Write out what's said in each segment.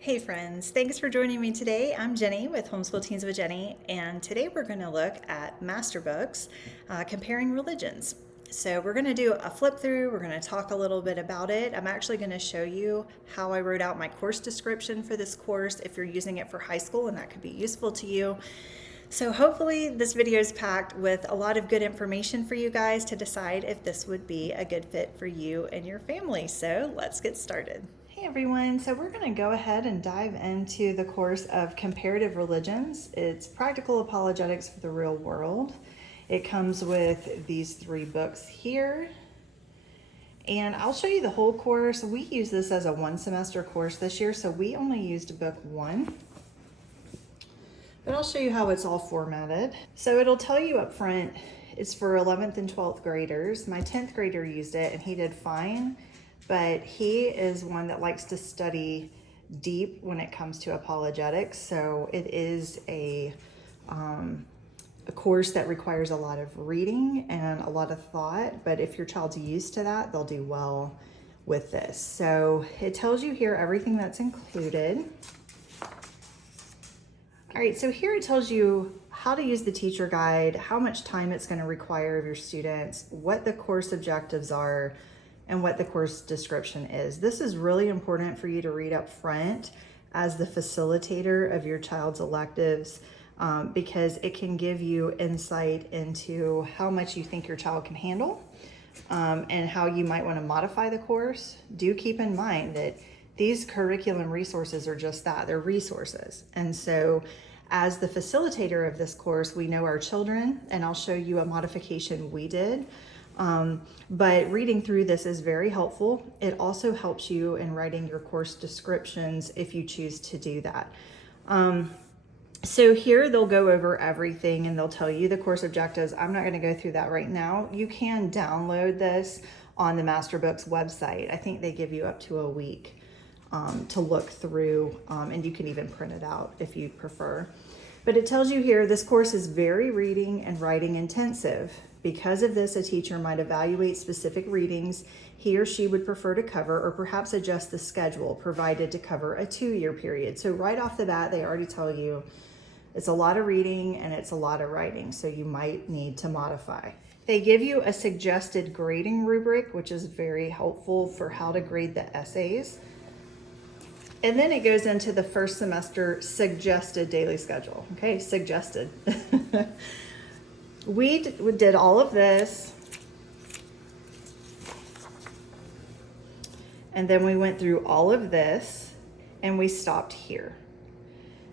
Hey friends, thanks for joining me today. I'm Jenny with Homeschool Teens with Jenny, and today we're going to look at Masterbooks, comparing religions. So we're going to do a flip through, we're going to talk a little bit about it. I'm actually going to show you how I wrote out my course description for this course if you're using it for high school, and that could be useful to you. So hopefully this video is packed with a lot of good information for you guys to decide if this would be a good fit for you and your family. So let's get started. Hey everyone, so we're going to go ahead and dive into the course of comparative religions. It's practical apologetics for the real world. It comes with these 3 books here. And I'll show you the whole course. We use this as a 1-semester course this year, so we only used book 1. But I'll show you how it's all formatted. So it'll tell you up front, it's for 11th and 12th graders. My 10th grader used it and he did fine, but he is one that likes to study deep when it comes to apologetics. So it is a course that requires a lot of reading and a lot of thought, but if your child's used to that, they'll do well with this. So it tells you here everything that's included. All right, so here it tells you how to use the teacher guide, how much time it's going to require of your students, what the course objectives are, and what the course description is. This is really important for you to read up front as the facilitator of your child's electives, because it can give you insight into how much you think your child can handle, and how you might want to modify the course. Do keep in mind that these curriculum resources are just that, they're resources. And so as the facilitator of this course, we know our children, and I'll show you a modification we did. But reading through this is very helpful. It also helps you in writing your course descriptions if you choose to do that. So here they'll go over everything and they'll tell you the course objectives. I'm not going to go through that right now. You can download this on the Masterbooks website. I think they give you up to a week to look through, and you can even print it out if you prefer. But it tells you here this course is very reading and writing intensive. Because of this, a teacher might evaluate specific readings he or she would prefer to cover, or perhaps adjust the schedule provided to cover a 2-year period. So right off the bat, they already tell you it's a lot of reading and it's a lot of writing, so you might need to modify. They give you a suggested grading rubric, which is very helpful for how to grade the essays. And then it goes into the first semester suggested daily schedule. Okay, suggested. We did all of this. And then we went through all of this and we stopped here.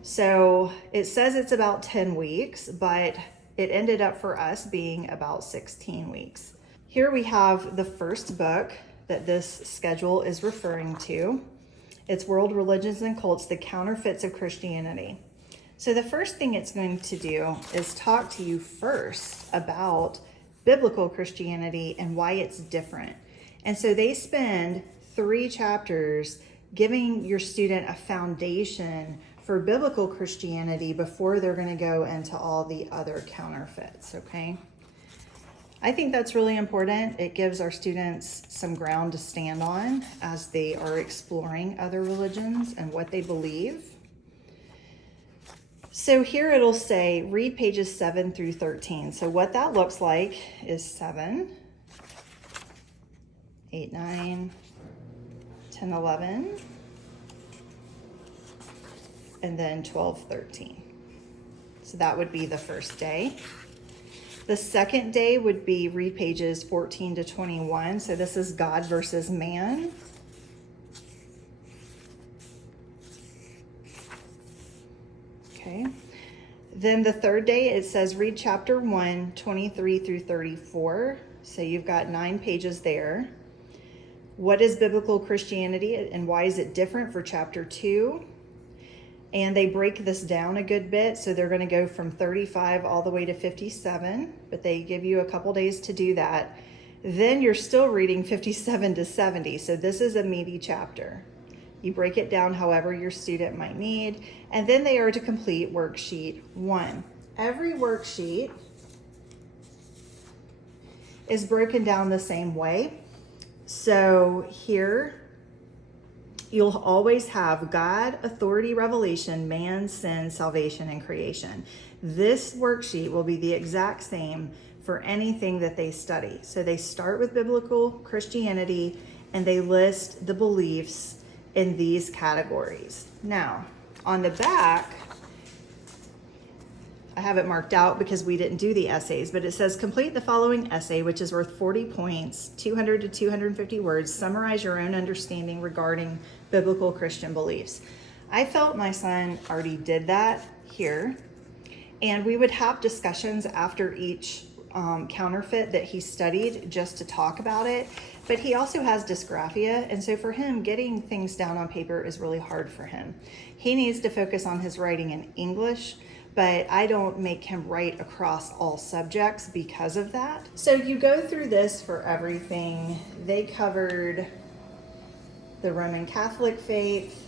So it says it's about 10 weeks, but it ended up for us being about 16 weeks. Here we have the first book that this schedule is referring to. It's World Religions and Cults, the Counterfeits of Christianity. So the first thing it's going to do is talk to you first about biblical Christianity and why it's different. And so they spend 3 chapters giving your student a foundation for biblical Christianity before they're going to go into all the other counterfeits, okay? I think that's really important. It gives our students some ground to stand on as they are exploring other religions and what they believe. So here it'll say, read pages 7 through 13. So what that looks like is 7, 8, 9, 10, 11, and then 12, 13. So that would be the first day. The second day would be read pages 14 to 21. So this is God versus man. Okay. Then the third day, it says read chapter 1, 23 through 34. So you've got 9 pages there. What is biblical Christianity and why is it different for chapter 2? And they break this down a good bit. So they're going to go from 35 all the way to 57, but they give you a couple days to do that. Then you're still reading 57 to 70. So this is a meaty chapter. You break it down however your student might need, and then they are to complete worksheet 1. Every worksheet is broken down the same way. So here you'll always have God, authority, revelation, man, sin, salvation, and creation. This worksheet will be the exact same for anything that they study. So they start with biblical Christianity and they list the beliefs in these categories. Now, on the back, I have it marked out because we didn't do the essays, but it says complete the following essay, which is worth 40 points, 200 to 250 words. Summarize your own understanding regarding biblical Christian beliefs. I felt my son already did that here, and we would have discussions after each counterfeit that he studied just to talk about it. But he also has dysgraphia, and so for him, getting things down on paper is really hard for him. He needs to focus on his writing in English, but I don't make him write across all subjects because of that. So you go through this for everything. They covered the Roman Catholic faith,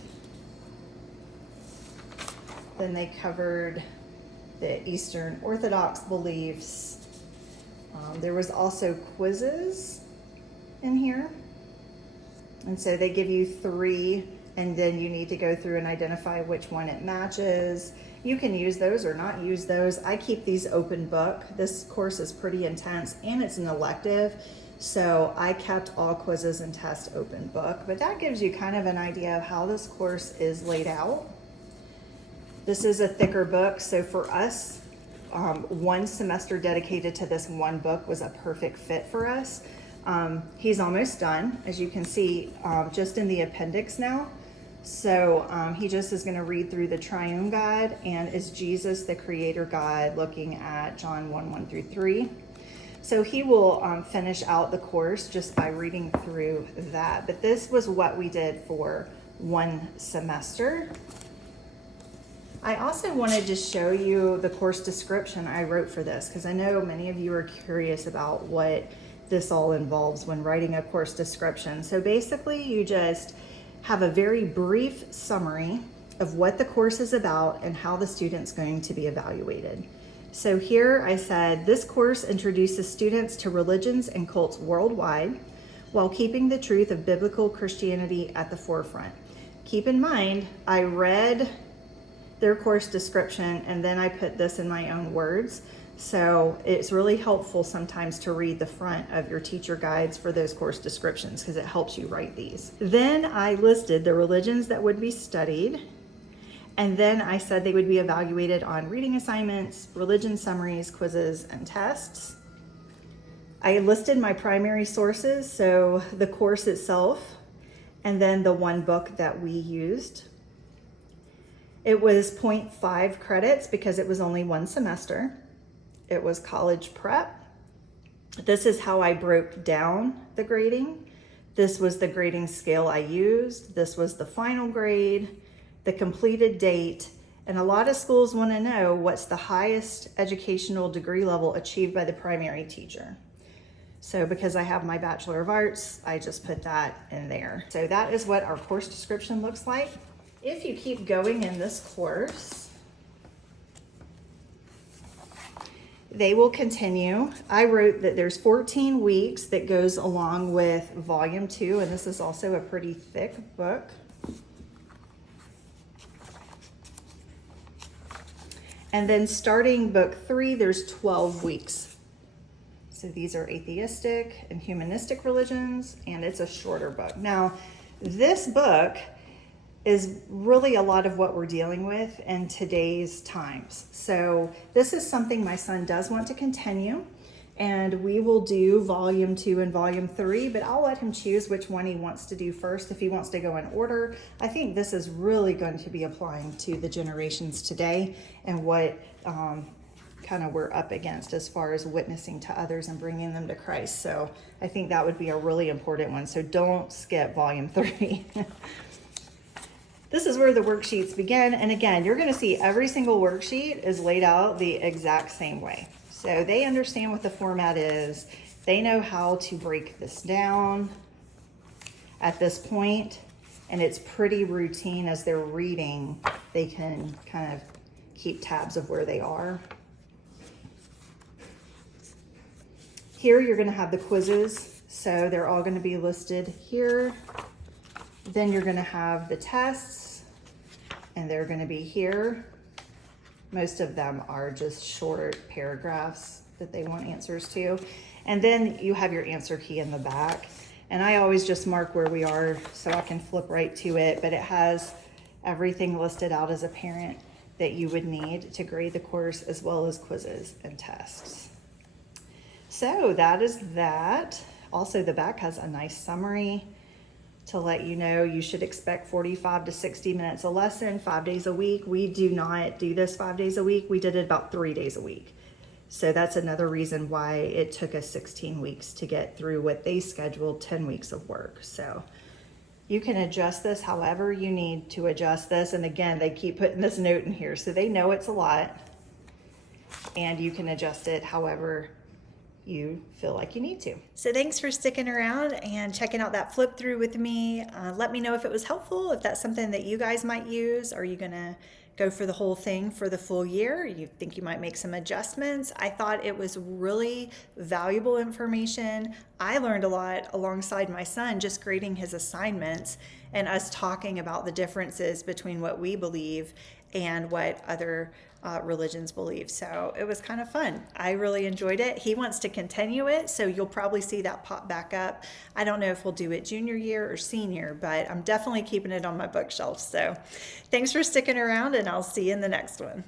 then they covered the Eastern Orthodox beliefs. There was also quizzes in here. And so they give you 3, and then you need to go through and identify which one it matches. You can use those or not use those. I keep these open book. This course is pretty intense and it's an elective. So I kept all quizzes and tests open book, but that gives you kind of an idea of how this course is laid out. This is a thicker book. So for us, 1 semester dedicated to this one book was a perfect fit for us. He's almost done, as you can see, just in the appendix now. So he just is going to read through the triune God and is Jesus the creator God, looking at John 1:1-3. So he will finish out the course just by reading through that. But this was what we did for 1 semester. I also wanted to show you the course description I wrote for this, because I know many of you are curious about what this all involves when writing a course description. So basically you just have a very brief summary of what the course is about and how the student's going to be evaluated. So here I said, this course introduces students to religions and cults worldwide while keeping the truth of biblical Christianity at the forefront. Keep in mind, I read their course description and then I put this in my own words. So it's really helpful sometimes to read the front of your teacher guides for those course descriptions because it helps you write these. Then I listed the religions that would be studied, and then I said they would be evaluated on reading assignments, religion summaries, quizzes, and tests. I listed my primary sources, so the course itself, and then the one book that we used. It was 0.5 credits because it was only 1 semester. It was college prep. This is how I broke down the grading. This was the grading scale I used. This was the final grade, the completed date, and a lot of schools want to know what's the highest educational degree level achieved by the primary teacher. So because I have my Bachelor of Arts, I just put that in there. So that is what our course description looks like. If you keep going in this course, they will continue. I wrote that there's 14 weeks that goes along with volume 2, and this is also a pretty thick book. And then starting book 3, there's 12 weeks. So these are atheistic and humanistic religions, and it's a shorter book. Now, this book is really a lot of what we're dealing with in today's times. So this is something my son does want to continue, and we will do volume 2 and volume 3, but I'll let him choose which one he wants to do first if he wants to go in order. I think this is really going to be applying to the generations today and what kind of we're up against as far as witnessing to others and bringing them to Christ. So I think that would be a really important one. So don't skip volume 3. This is where the worksheets begin. And again, you're going to see every single worksheet is laid out the exact same way. So they understand what the format is. They know how to break this down at this point, and it's pretty routine as they're reading. They can kind of keep tabs of where they are. Here you're going to have the quizzes. So they're all going to be listed here. Then you're going to have the tests, and they're going to be here. Most of them are just short paragraphs that they want answers to. And then you have your answer key in the back. And I always just mark where we are so I can flip right to it, but it has everything listed out as a parent that you would need to grade the course, as well as quizzes and tests. So that is that. Also, the back has a nice summary to let you know you should expect 45 to 60 minutes a lesson, 5 days a week. We do not do this 5 days a week. We did it about 3 days a week. So that's another reason why it took us 16 weeks to get through what they scheduled 10 weeks of work. So you can adjust this however you need to adjust this. And again, they keep putting this note in here, so they know it's a lot. And you can adjust it however you feel like you need to. So thanks for sticking around and checking out that flip through with me. Let me know if it was helpful, if that's something that you guys might use. Are you gonna go for the whole thing for the full year? You think you might make some adjustments? I thought it was really valuable information. I learned a lot alongside my son just grading his assignments and us talking about the differences between what we believe and what other religions believe. So it was kind of fun. I really enjoyed it. He wants to continue it, so you'll probably see that pop back up. I don't know if we'll do it junior year or senior, but I'm definitely keeping it on my bookshelf. So thanks for sticking around, and I'll see you in the next one.